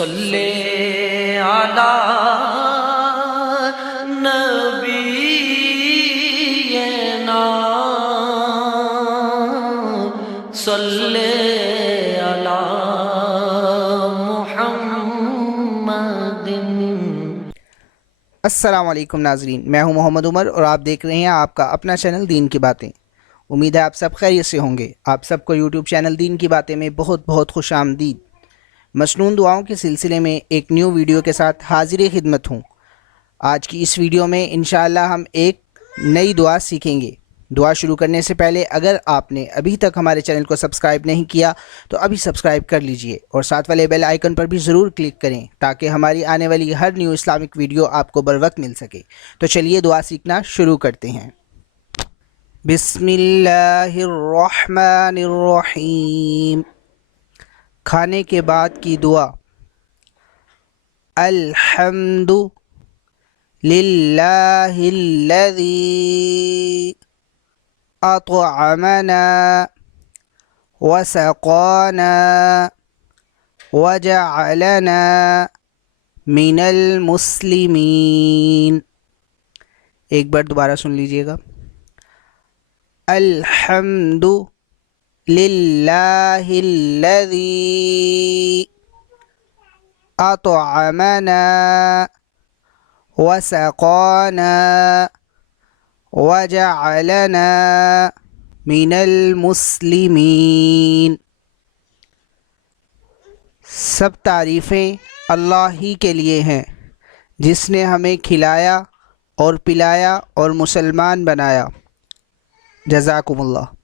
صلی علی نبینا صلی علی محمد۔ السلام علیکم ناظرین، میں ہوں محمد عمر اور آپ دیکھ رہے ہیں آپ کا اپنا چینل دین کی باتیں۔ امید ہے آپ سب خیریت سے ہوں گے۔ آپ سب کو یوٹیوب چینل دین کی باتیں میں بہت بہت خوش آمدید۔ مسنون دعاؤں کے سلسلے میں ایک نیو ویڈیو کے ساتھ حاضر خدمت ہوں۔ آج کی اس ویڈیو میں انشاءاللہ ہم ایک نئی دعا سیکھیں گے۔ دعا شروع کرنے سے پہلے اگر آپ نے ابھی تک ہمارے چینل کو سبسکرائب نہیں کیا تو ابھی سبسکرائب کر لیجئے اور ساتھ والے بیل آئیکن پر بھی ضرور کلک کریں تاکہ ہماری آنے والی ہر نیو اسلامک ویڈیو آپ کو بروقت مل سکے۔ تو چلیے دعا سیکھنا شروع کرتے ہیں۔ بسم اللہ الرحمن الرحیم۔ کھانے کے بعد کی دعا۔ الحمد للہ الذی اطعمنا وسقانا وجعلنا من المسلمین۔ ایک بار دوبارہ سن لیجئے گا۔ الحمد للہ الذی اطعمنا وسقانا وجعلنا من المسلمین۔ سب تعریفیں اللہ ہی کے لیے ہیں جس نے ہمیں کھلایا اور پلایا اور مسلمان بنایا۔ جزاکم اللہ۔